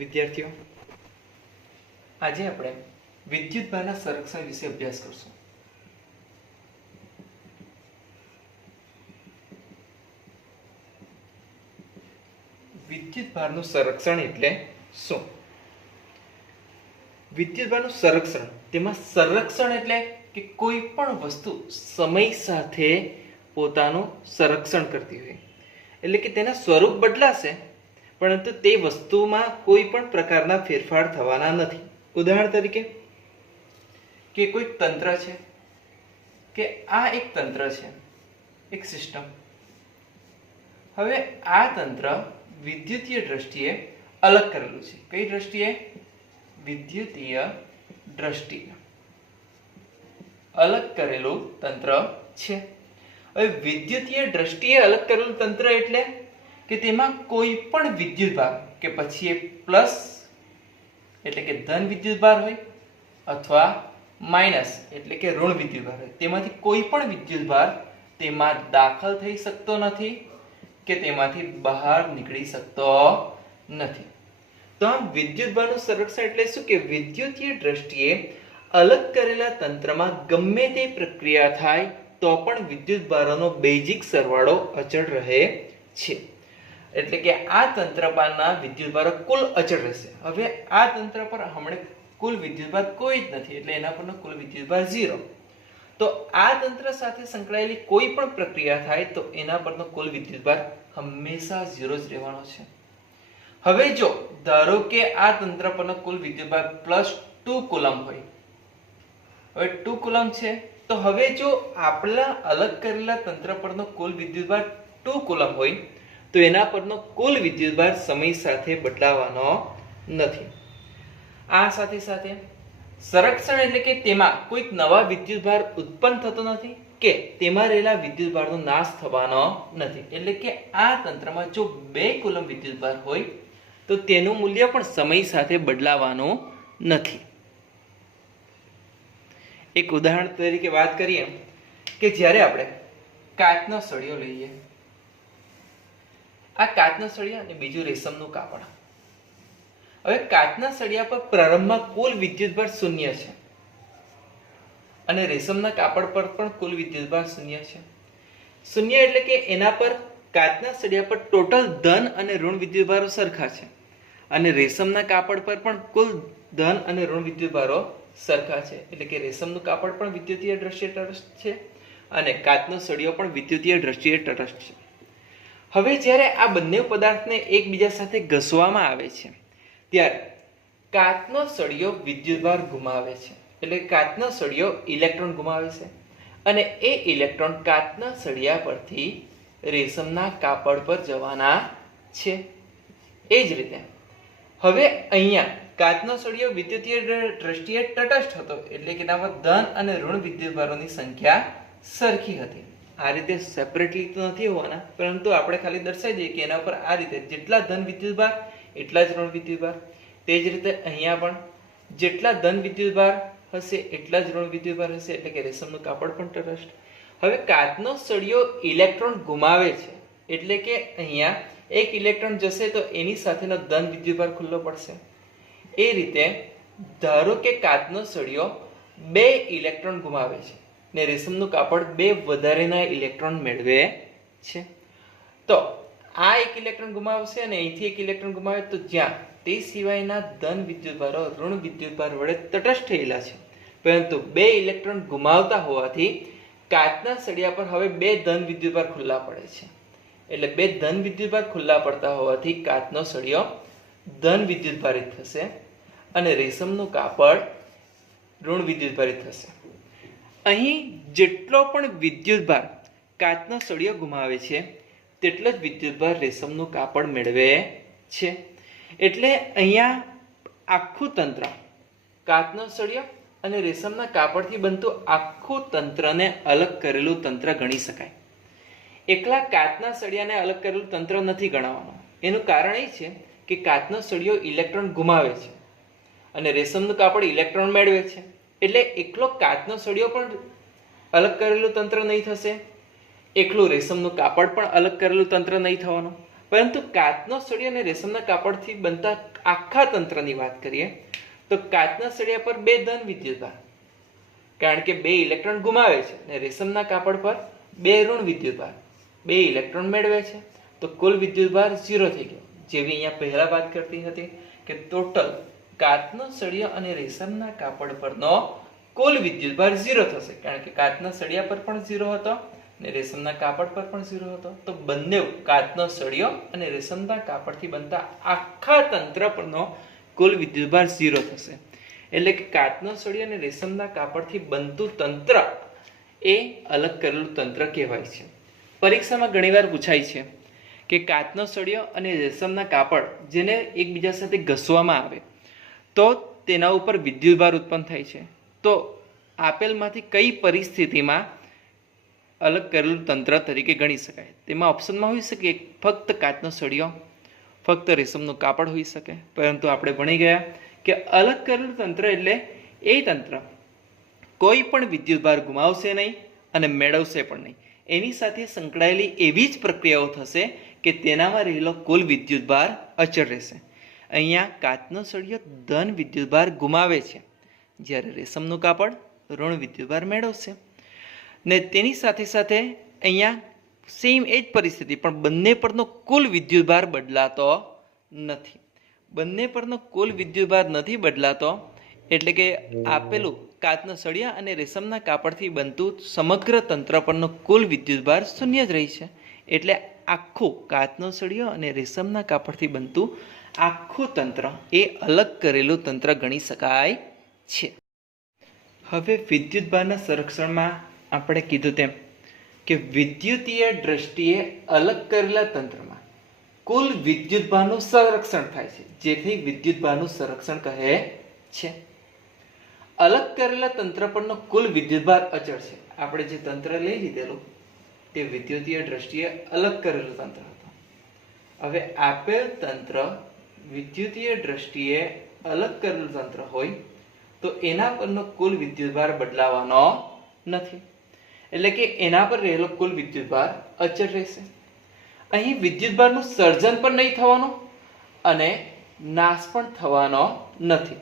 વિદ્યાર્થીઓ, આજે આપણે વિદ્યુતભારના સંરક્ષણ વિશે અભ્યાસ કરશું. વિદ્યુતભારનું સંરક્ષણ એટલે શું? વિદ્યુતભારનું સંરક્ષણ, તેમાં સંરક્ષણ એટલે કે કોઈ પણ વસ્તુ સમય સાથે પોતાનું સંરક્ષણ કરતી હોય, એટલે કે તેના સ્વરૂપ બદલાશે પરંતુ તે વસ્તુમાં કોઈ પણ પ્રકારના ફેરફાર થવાના નથી. ઉદાહરણ તરીકે કે કોઈ તંત્ર છે, કે આ એક તંત્ર છે, એક સિસ્ટમ. હવે આ તંત્ર વિદ્યુતીય દ્રષ્ટિએ અલગ કરેલું છે. કઈ દ્રષ્ટિએ? વિદ્યુતીય દ્રષ્ટિએ અલગ કરેલું તંત્ર છે. હવે વિદ્યુતીય દ્રષ્ટિએ અલગ કરેલું તંત્ર એટલે કે તેમાં કોઈ પણ વિદ્યુતભાર કે પછી એ પ્લસ એટલે કે ધન વિદ્યુતભાર હોય અથવા માઇનસ એટલે કે ઋણ વિદ્યુતભાર હોય, તેમાંથી કોઈ પણ વિદ્યુતભાર તેમાં દાખલ થઈ શકતો નથી કે તેમાંથી બહાર નીકળી શકતો નથી. તો આમ વિદ્યુતભારનું સંરક્ષણ એટલે શું કે વિદ્યુતીય દ્રષ્ટિએ અલગ કરેલા તંત્રમાં ગમે તે પ્રક્રિયા થાય તો પણ વિદ્યુતભારોનો બેઝિક સરવાળો અચળ રહે છે. એટલે કે આ તંત્ર પરના વિદ્યુતભારો કુલ અચળ રહેશે. હવે આ તંત્ર પર હમણાં કુલ વિદ્યુતભાર કોઈ જ નથી, એટલે એના પરનો કુલ વિદ્યુતભાર 0. તો આ તંત્ર સાથે સંકળાયેલી કોઈ પણ પ્રક્રિયા થાય તો એના પરનો કુલ વિદ્યુતભાર હંમેશા 0 જ રહેવાનો છે. હવે જો ધારો કે આ તંત્ર પરનો કુલ વિદ્યુતભાર +2 કુલમ હોય, હવે 2 કુલમ છે, તો હવે જો આપણા અલગ કરેલા તંત્ર પરનો કુલ વિદ્યુતભાર 2 કુલમ હોય તો એના પરનો કુલ વિદ્યુતભાર સમય સાથે બદલાવાનો નથી. આ સાથે સાથે સંરક્ષણ એટલે કે તેમાં કોઈક નવા વિદ્યુતભાર ઉત્પન્ન થતો નથી કે તેમાં રહેલા વિદ્યુતભારનો નાશ થવાનો નથી. એટલે કે આ તંત્રમાં જો 2 કુલમ વિદ્યુતભાર હોય તો તેનું મૂલ્ય પણ સમય સાથે બદલાવાનું નથી. એક ઉદાહરણ તરીકે વાત કરીએ કે જ્યારે આપણે કાચનો સળિયો લઈએ, આ કાચનો સળિયો અને બીજું રેશમનું કાપડ. હવે કાચના સળિયા પર પ્રારંભમાં કુલ વિદ્યુતભાર 0 છે અને રેશમના કાપડ પર પણ કુલ વિદ્યુતભાર 0 છે. 0 એટલે કે એના પર કાચના સળિયા પર ટોટલ ધન અને ઋણ વિદ્યુતભારો સરખા છે અને રેશમના કાપડ પર પણ કુલ ધન અને ઋણ વિદ્યુતભારો સરખા છે. એટલે કે રેશમનું કાપડ પણ વિદ્યુતીય દ્રષ્ટિએ તટસ્થ છે અને કાચનો સળિયો પણ વિદ્યુતીય દ્રષ્ટિએ તટસ્થ છે. હવે જ્યારે આ બંને પદાર્થને એકબીજા સાથે ઘસવામાં આવે છે ત્યારે કાચનો સળિયો વિદ્યુતભાર ગુમાવે છે. એટલે કાચનો સળિયો ઇલેક્ટ્રોન ગુમાવે છે અને એ ઇલેક્ટ્રોન કાચના સળિયા પરથી રેશમના કાપડ પર જવાના છે. એ જ રીતે હવે અહીંયા કાચનો સળિયો વિદ્યુતીય દ્રષ્ટિએ તટસ્થ હતો, એટલે કે તેમાં ધન અને ઋણ વિદ્યુતભારોની સંખ્યા સરખી હતી. આ રીતે સેપરેટલી તો નથી હોવાના, પરંતુ આપણે ખાલી દર્શાવી દઈએ કે એના ઉપર આ રીતે જેટલા ધન વિદ્યુતભાર એટલા જ ઋણ વિદ્યુતભાર. તે જ રીતે અહીંયા પણ જેટલા ધન વિદ્યુતભાર હશે એટલા જ ઋણ વિદ્યુતભાર હશે, એટલે કે રેશમનું કાપડ પણ તટસ્થ. હવે કાચનો સળિયો ઇલેક્ટ્રોન ગુમાવે છે, એટલે કે અહીંયા એક ઇલેક્ટ્રોન જશે તો એની સાથેનો ધન વિદ્યુતભાર ખુલ્લો પડશે. એ રીતે ધારો કે કાચનો સળિયો 2 ઇલેક્ટ્રોન ગુમાવે છે ને રેશમનું કાપડ 2 વધારેના ઇલેક્ટ્રોન મેળવે છે. તો આ એક ઇલેક્ટ્રોન ગુમાવશે અને અહીંથી એક ઇલેક્ટ્રોન ગુમાવે તો જ્યાં તે સિવાયના ધન વિદ્યુતભારો ઋણ વિદ્યુતભાર વડે તટસ્થ થયેલા છે, પરંતુ 2 ઇલેક્ટ્રોન ગુમાવતા હોવાથી કાચના સળિયા પર હવે 2 ધન વિદ્યુતભાર ખુલ્લા પડે છે. એટલે 2 ધન વિદ્યુતભાર ખુલ્લા પડતા હોવાથી કાચનો સળિયો ધન વિદ્યુતભારિત થશે અને રેશમનું કાપડ ઋણ વિદ્યુતભારિત થશે. અહીં જેટલો પણ વિદ્યુતભાર કાચનો સળિયો ગુમાવે છે તેટલો જ વિદ્યુતભાર રેશમનું કાપડ મેળવે છે. એટલે અહીંયા આખું તંત્ર કાચનો સળિયો અને રેશમના કાપડથી બનતું આખું તંત્રને અલગ કરેલું તંત્ર ગણી શકાય. એકલા કાચના સળિયાને અલગ કરેલું તંત્ર નથી ગણાવવાનું. એનું કારણ એ છે કે કાચનો સળિયો ઇલેક્ટ્રોન ગુમાવે છે અને રેશમનું કાપડ ઇલેક્ટ્રોન મેળવે છે, એટલે એકલો કાચનો સળિયો પણ અલગ કરેલું તંત્ર નહીં થશે, એકલું રેશમનું કાપડ પણ અલગ કરેલું તંત્ર નહીં થવાનું. પરંતુ કાચનો સળિયો અને રેશમના કાપડથી બનતા આખા તંત્રની વાત કરીએ તો કાચના સળિયા પર 2 ધન વિદ્યુતભાર, કારણ કે 2 ઇલેક્ટ્રોન ગુમાવે છે, અને રેશમના કાપડ પર 2 ઋણ વિદ્યુતભાર, 2 ઇલેક્ટ્રોન મેળવે છે, તો કુલ વિદ્યુતભાર 0 થઈ ગયો. જેવી અહીંયા પહેલા વાત કરતી હતી કે ટોટલ કાચનો સળિયો અને રેશમના કાપડ પરનો કુલ વિદ્યુતભાર 0 થશે, કારણ કે કાચના સળિયા પર પણ 0 હતો અને રેશમના કાપડ પર પણ 0 હતો. તો બંને કાચનો સળિયો અને રેશમના કાપડથી બનતા આખા તંત્ર પરનો કુલ વિદ્યુતભાર 0 થશે. એટલે કે કાચનો સળિયો અને રેશમના કાપડથી બનતું તંત્ર એ અલગ કરેલું તંત્ર કહેવાય છે. પરીક્ષામાં ઘણીવાર પૂછાય છે કે કાચનો સળિયો અને રેશમના કાપડ જેને એકબીજા સાથે ઘસવામાં આવે તો તેના ઉપર વિદ્યુતભાર ઉત્પન્ન થાય છે. તો આપેલમાંથી કઈ પરિસ્થિતિમાં અલગ કરેલું તંત્ર તરીકે ગણી શકાય? તેમાં ઓપ્શનમાં હોઈ શકે ફક્ત કાચનો સળિયો, ફક્ત રેશમનું કાપડ હોઈ શકે. પરંતુ આપણે ભણી ગયા કે અલગ કરેલું તંત્ર એટલે એ તંત્ર કોઈ પણ વિદ્યુતભાર ગુમાવશે નહીં અને મેળવશે પણ નહીં. એની સાથે સંકળાયેલી એવી જ પ્રક્રિયાઓ થશે કે તેનામાં રહેલો કુલ વિદ્યુતભાર અચળ રહેશે. અહીંયા કાચનો સળિયો ધન વિદ્યુતભાર ગુમાવે છે, જ્યારે રેશમનું કાપડ ઋણ વિદ્યુતભાર મેળવશે. ને તેની સાથે સાથે અહીંયા સેમ એ જ પરિસ્થિતિ, પણ બંને પરનો કુલ વિદ્યુતભાર બદલાતો નથી. બંને પરનો કુલ વિદ્યુતભાર નથી બદલાતો એટલે કે આપેલું કાચના સળિયા અને રેશમના કાપડથી બનતું સમગ્ર તંત્ર પરનો કુલ વિદ્યુતભાર 0 જ રહી છે. એટલે આખું કાચનો સળિયો અને રેશમના કાપડથી બનતું આખું તંત્ર એ અલગ કરેલું તંત્ર ગણી શકાય છે. હવે વિદ્યુતભારના સંરક્ષણમાં આપણે કીધું તેમ કે વિદ્યુતીય દ્રષ્ટિએ અલગ કરેલા તંત્રમાં કુલ વિદ્યુતભારનું સંરક્ષણ થાય છે, જેથી વિદ્યુતભારનું સંરક્ષણ કહે છે. અલગ કરેલા તંત્ર પરનો કુલ વિદ્યુતભાર અચળ છે. આપણે જે તંત્ર લઈ લીધેલું તે વિદ્યુતીય દ્રષ્ટિએ અલગ કરેલું તંત્ર હતું. હવે આપેલ તંત્ર વિદ્યુતીય દ્રષ્ટિએ અલગ કરેલું તંત્ર હોય તો એના પરનો કુલ વિદ્યુતભાર બદલાવાનો નથી. એટલે કે એના પર રહેલો કુલ વિદ્યુતભાર અચળ રહેશે. અહીં વિદ્યુતભારનું સર્જન પણ નહીં થવાનું અને નાશ પણ થવાનો નથી.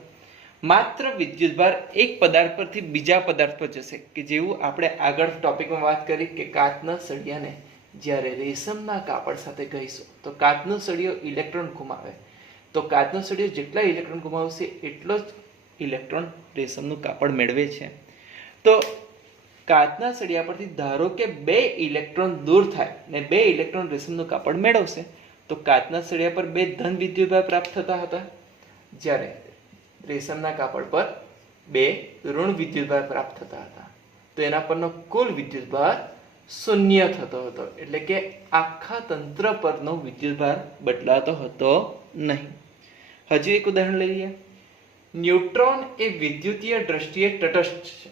માત્ર વિદ્યુતભાર એક પદાર્થ પરથી બીજા પદાર્થ પર જશે, કે જેવું આપણે આગળ ટોપિકમાં વાત કરી કે કાચના સળિયાને જ્યારે રેશમના કાપડ સાથે ઘસીશું તો કાચનો સળિયો ઇલેક્ટ્રોન ગુમાવે, તો કાચનો સળિયો જેટલા ઇલેક્ટ્રોન ગુમાવશે એટલો જ ઇલેક્ટ્રોન રેશમનું કાપડ મેળવે છે. તો કાચના સળિયા પરથી ધારો કે 2 ઇલેક્ટ્રોન દૂર થાય ને 2 ઇલેક્ટ્રોન રેશમનું કાપડ મેળવશે, તો કાચના સળિયા પર 2 ધન વિદ્યુતભાર પ્રાપ્ત થતા હતા, જ્યારે રેશમના કાપડ પર 2 ઋણ વિદ્યુતભાર પ્રાપ્ત થતા હતા. તો એના પરનો કુલ વિદ્યુતભાર 0 થતો હતો. એટલે કે આખા તંત્ર પરનો વિદ્યુતભાર બદલાતો હતો નહીં. હજુ એક ઉદાહરણ લઈ લઈએ. ન્યુટ્રોન એ વિદ્યુતીય દ્રષ્ટિએ તટસ્થ છે.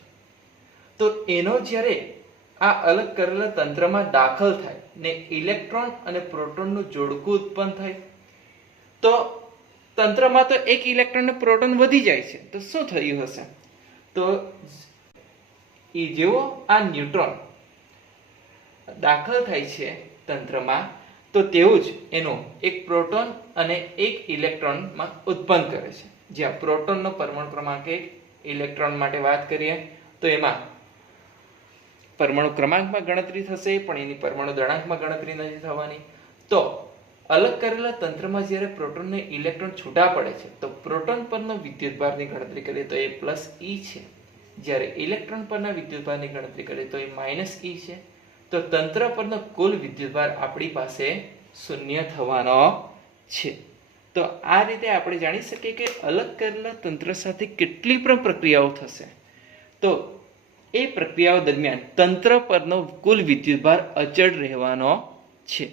તો એનો જ્યારે આ અલગ કરેલા તંત્રમાં દાખલ થાય ને ઇલેક્ટ્રોન અને પ્રોટોનનું જોડકું ઉત્પન્ન થાય તો તંત્રમાં તો એક ઇલેક્ટ્રોન અને પ્રોટોન વધી જાય છે. તો શું થયું હશે? તો જેવો આ ન્યુટ્રોન દાખલ થાય છે તંત્રમાં તો તેવું જ એનું એક પ્રોટોન અને એક ઇલેક્ટ્રોનમાં ઉત્પન્ન કરે છે. જ્યાં પ્રોટોનનો પરમાણુ ક્રમાંક 1, ઇલેક્ટ્રોન માટે વાત કરીએ તો એમાં પરમાણુ ક્રમાંકમાં ગણતરી થશે, પણ એની પરમાણુ દળાંકમાં ગણતરી નથી થવાની. તો અલગ કરેલા તંત્રમાં જ્યારે પ્રોટોન ને ઇલેક્ટ્રોન છૂટા પડે છે તો પ્રોટોન પરનો વિદ્યુતભારની ગણતરી કરીએ તો એ +E છે, જ્યારે ઇલેક્ટ્રોન પરના વિદ્યુતભારની ગણતરી કરીએ તો એ -E છે. તો તંત્ર પરનો કુલ વિદ્યુતભાર આપણી પાસે 0 થવાનો છે. તો આ રીતે આપણે જાણી શકીએ કે અલગ કરેલા તંત્ર સાથે કેટલી પણ પ્રક્રિયાઓ થશે તો એ પ્રક્રિયાઓ દરમિયાન તંત્ર પરનો કુલ વિદ્યુતભાર અચળ રહેવાનો છે.